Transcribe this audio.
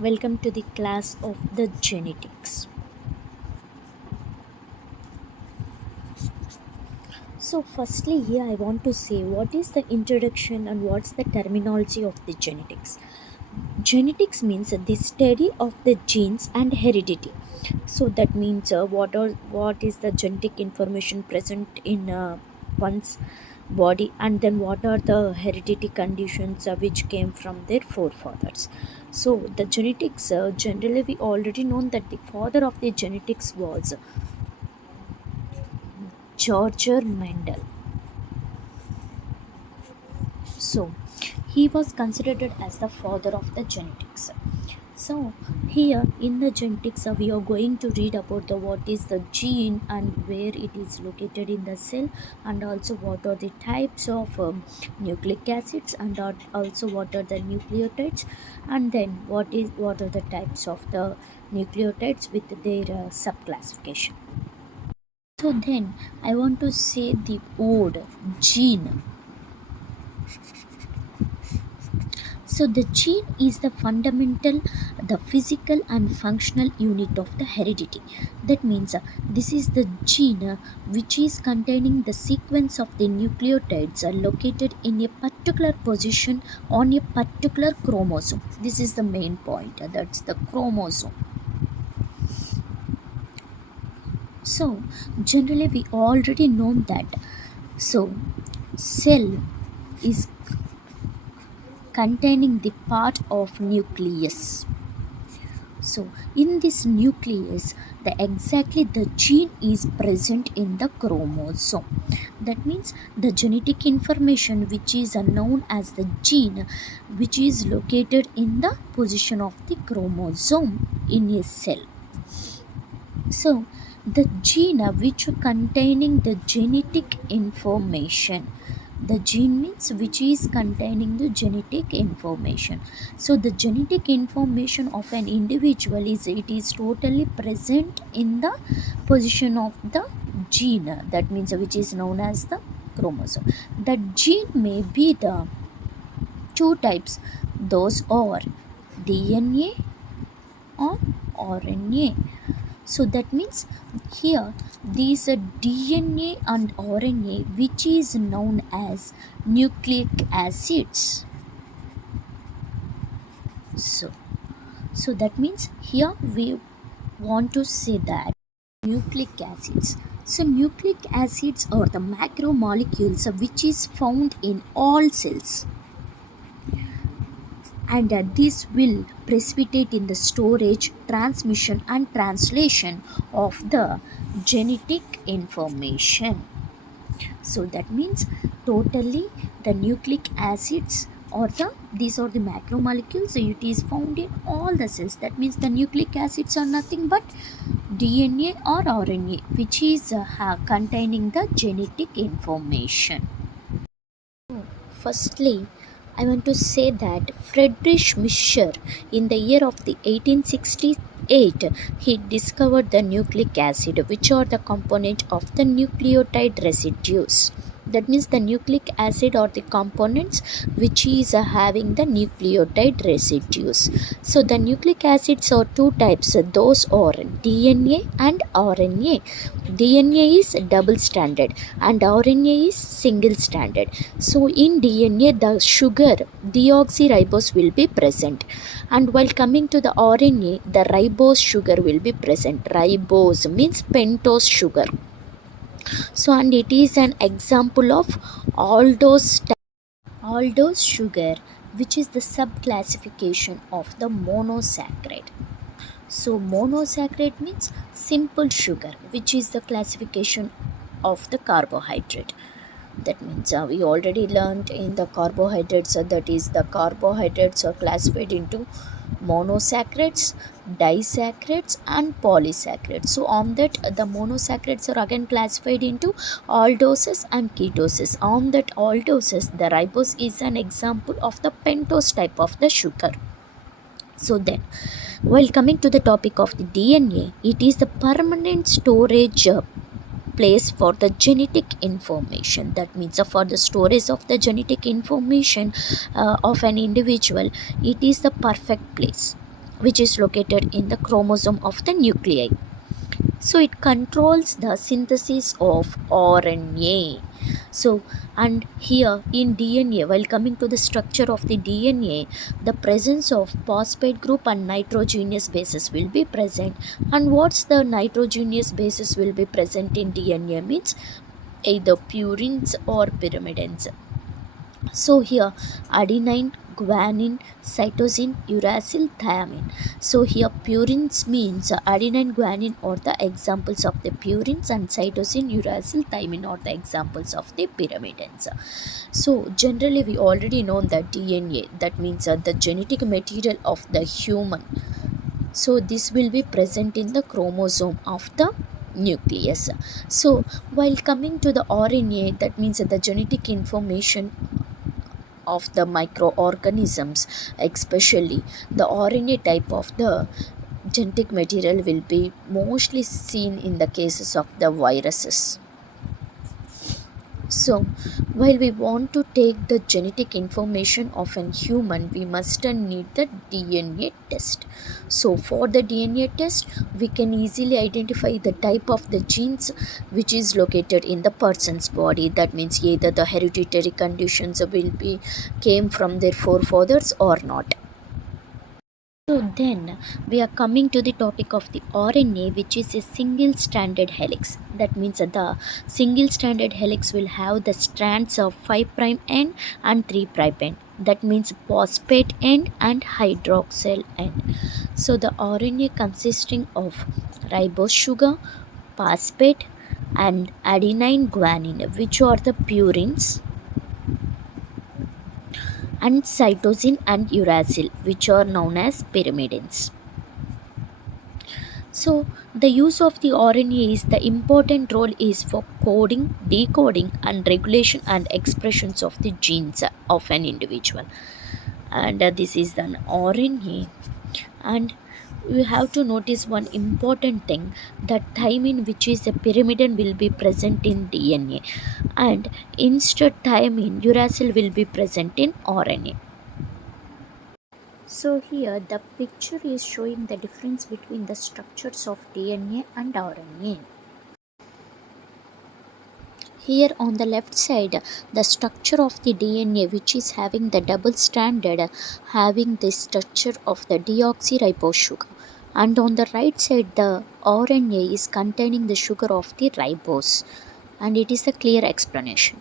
Welcome to the class of the genetics. So, firstly, here I want to say what is the introduction and what's the terminology of the genetics. Genetics means the study of the genes and heredity. So that means what is the genetic information present in one's body, and then what are the heredity conditions which came from their forefathers. So the genetics, generally we already know that the father of the genetics was George Mendel. So he was considered as the father of the genetics. So here in the genetics, we are going to read about the what is the gene and where it is located in the cell, and also what are the types of nucleic acids, and also what are the nucleotides, and then what are the types of the nucleotides with their subclassification. So then I want to say the word gene. So the gene is the fundamental, the physical and functional unit of the heredity. That means this is the gene which is containing the sequence of the nucleotides located in a particular position on a particular chromosome. This is the main point. That's the chromosome. So generally we already know that. So cell is containing the part of nucleus. So in this nucleus, the gene is present in the chromosome. That means the genetic information which is known as the gene, which is located in the position of the chromosome in a cell. So the gene which containing the genetic information, the gene means which is containing the genetic information. So the genetic information of an individual is totally present in the position of the gene, that means which is known as the chromosome. The gene may be the two types, those are DNA or RNA. So that means here these DNA and RNA which is known as nucleic acids. So that means here we want to say that nucleic acids. So nucleic acids are the macromolecules which is found in all cells, and this will precipitate in the storage, transmission and translation of the genetic information. So that means totally the nucleic acids or these are the macromolecules, so it is found in all the cells. That means the nucleic acids are nothing but DNA or RNA which is containing the genetic information. Firstly, I want to say that Friedrich Mischer, in the year of the 1868, he discovered the nucleic acid, which are the component of the nucleotide residues. That means the nucleic acid are the components which is having the nucleotide residues. So the nucleic acids are two types. Those are DNA and RNA. DNA is double stranded and RNA is single stranded. So in DNA the sugar deoxyribose will be present, and while coming to the RNA the ribose sugar will be present. Ribose means pentose sugar. So and it is an example of aldose sugar, which is the subclassification of the monosaccharide. So monosaccharide means simple sugar, which is the classification of the carbohydrate. That means we already learned in the carbohydrates, that is the carbohydrates are classified into monosaccharides, disaccharides and polysaccharides. So on that the monosaccharides are again classified into aldoses and ketoses. On that aldoses, the ribose is an example of the pentose type of the sugar. So then, while coming to the topic of the DNA, it is the permanent storage place for the genetic information. That means for the storage of the genetic information of an individual, it is the perfect place. which is located in the chromosome of the nuclei. So it controls the synthesis of RNA. So, and here in DNA, while coming to the structure of the DNA, the presence of phosphate group and nitrogenous bases will be present. And what's the nitrogenous bases will be present in DNA means either purines or pyrimidines. So here adenine, guanine, cytosine, uracil, thymine. So here purines means adenine, guanine are the examples of the purines, and cytosine, uracil, thymine are the examples of the pyrimidines. So generally we already know that DNA, that means the genetic material of the human. So this will be present in the chromosome of the nucleus. So while coming to the RNA, that means the genetic information of the microorganisms, especially the RNA type of the genetic material will be mostly seen in the cases of the viruses. So, while we want to take the genetic information of an human, we must need the DNA test. So, for the DNA test, we can easily identify the type of the genes which is located in the person's body. That means either the hereditary conditions will be came from their forefathers or not. So then we are coming to the topic of the RNA, which is a single stranded helix. That means that the single stranded helix will have the strands of 5' end and 3' end. That means phosphate end and hydroxyl end. So the RNA consisting of ribose sugar, phosphate, and adenine guanine, which are the purines, and cytosine and uracil, which are known as pyrimidines. So the use of the RNA is the important role is for coding, decoding, and regulation and expressions of the genes of an individual. And this is an RNA. And you have to notice one important thing, that thymine, which is a pyrimidine, will be present in DNA, and instead thymine, uracil will be present in RNA. So here the picture is showing the difference between the structures of DNA and RNA. Here on the left side, the structure of the DNA, which is having the double stranded, having the structure of the deoxyribose sugar. And on the right side, the RNA is containing the sugar of the ribose. And it is a clear explanation.